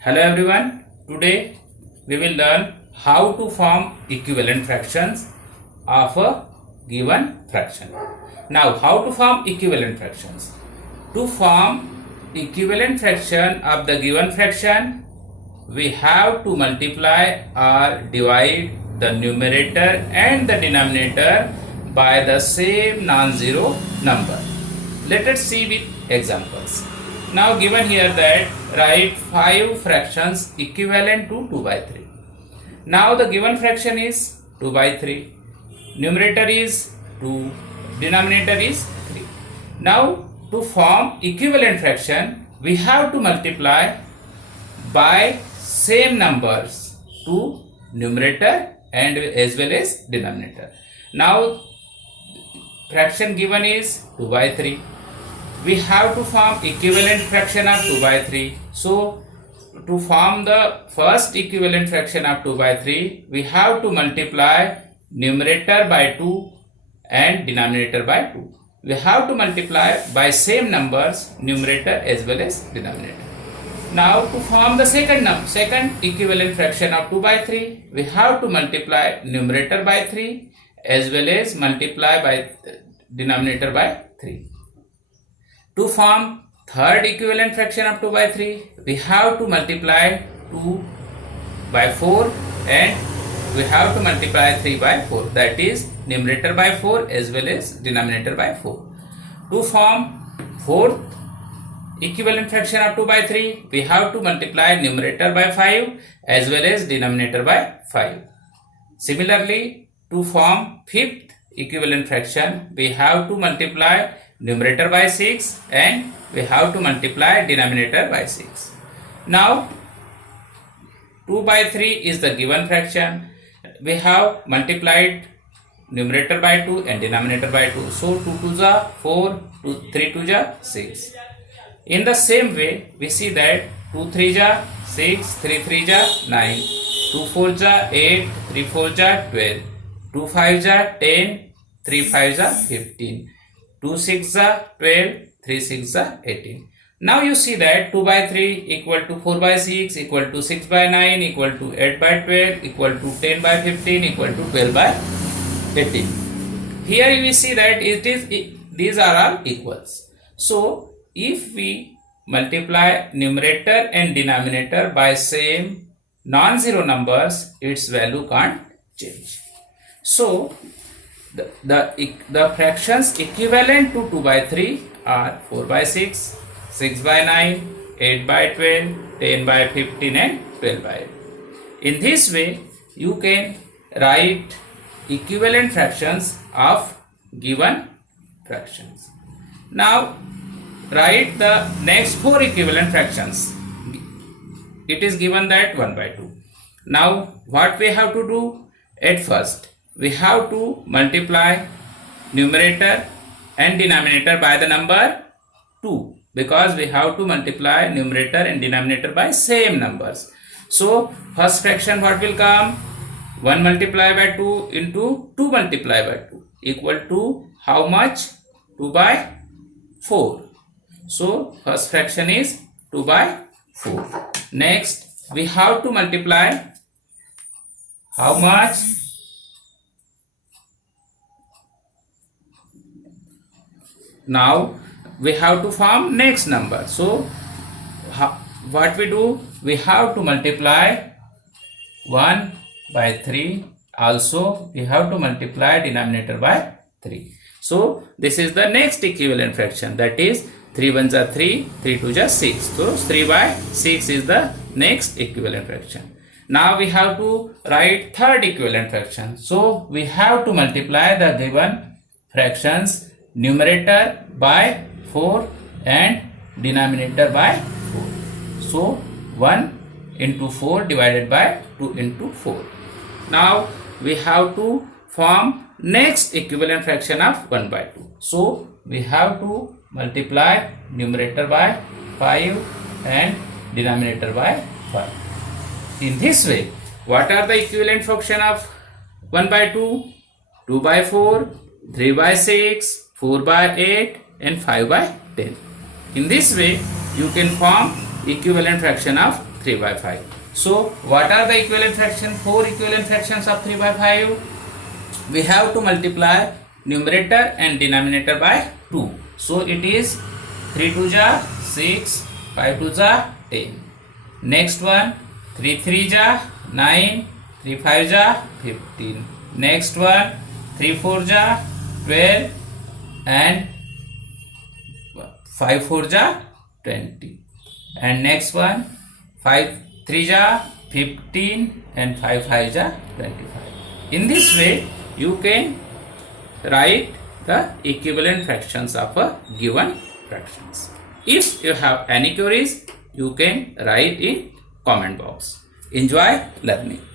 Hello everyone, today we will learn how to form equivalent fractions of a given fraction. Now, how to form equivalent fractions? To form equivalent fraction of the given fraction, we have to multiply or divide the numerator and the denominator by the same non-zero number. Let us see with examples. Now given here that write 5 fractions equivalent to 2 by 3. Now the given fraction is 2 by 3. Numerator is 2. Denominator is 3. Now to form equivalent fraction, we have to multiply by same numbers to numerator and as well as denominator. Now fraction given is 2 by 3. We have to form equivalent fraction of 2 by 3. So to form the first equivalent fraction of 2 by 3, we have to multiply numerator by 2 and denominator by 2. We have to multiply by same numbers numerator as well as denominator. Now to form the second equivalent fraction of 2 by 3, we have to multiply numerator by 3 as well as multiply by denominator by 3. To form third equivalent fraction of 2 by 3, we have to multiply 2 by 4 and we have to multiply 3 by 4, that is numerator by 4 as well as denominator by 4. To form fourth equivalent fraction of 2 by 3, we have to multiply numerator by 5 as well as denominator by 5. Similarly, to form fifth equivalent fraction, we have to multiply numerator by 6 and we have to multiply denominator by 6. Now 2 by 3 is the given fraction. We have multiplied numerator by 2 and denominator by 2. So 2 2 ja 4, 3 2 ja 6. In the same way, we see that 2 3 ja 6, 3 3 ja 9, 2 4 ja 8, 3 4 ja 12, 2 5 ja 10, 3 5 ja 15. 2 6 are 12, 3 6 are 18. Now you see that 2 by 3 equal to 4 by 6 equal to 6 by 9 equal to 8 by 12 equal to 10 by 15 equal to 12 by 18. Here we see that these are all equals. So if we multiply numerator and denominator by same non-zero numbers, its value can't change. So the fractions equivalent to 2 by 3 are 4 by 6, 6 by 9, 8 by 12, 10 by 15 and 12 by 8. In this way, you can write equivalent fractions of given fractions. Now, write the next 4 equivalent fractions. It is given that 1 by 2. Now, what we have to do? At first, we have to multiply numerator and denominator by the number 2, because we have to multiply numerator and denominator by same numbers. So first fraction what will come? 1 multiplied by 2 into 2 multiplied by 2 equal to how much? 2 by 4. So first fraction is 2 by 4. Next we have to multiply how much? Now we have to form next number. So what we do? We have to multiply 1 by 3. Also we have to multiply denominator by 3. So this is the next equivalent fraction, that is 3 1s are 3, 3 2s are 6. So 3 by 6 is the next equivalent fraction. Now we have to write third equivalent fraction. So we have to multiply the given fractions numerator by 4 and denominator by 4. So 1 into 4 divided by 2 into 4. Now we have to form next equivalent fraction of 1 by 2. So we have to multiply numerator by 5 and denominator by 5. In this way, what are the equivalent fraction of 1 by 2? 2 by 4, 3 by 6, 4 by 8 and 5 by 10. In this way, you can form equivalent fraction of 3 by 5. So what are the equivalent fractions? 4 equivalent fractions of 3 by 5. We have to multiply numerator and denominator by 2. So it is 3 2 ja 6, 5 2 ja 10. Next one, 3 3 ja 9, 3 5 ja 15. Next one, 3 4 ja 12 and 5 4 ja 20. And next one, 5 3 ja 15 and 5 5 ja 25. In this way, you can write the equivalent fractions of a given fractions. If you have any queries, you can write in comment box. Enjoy learning.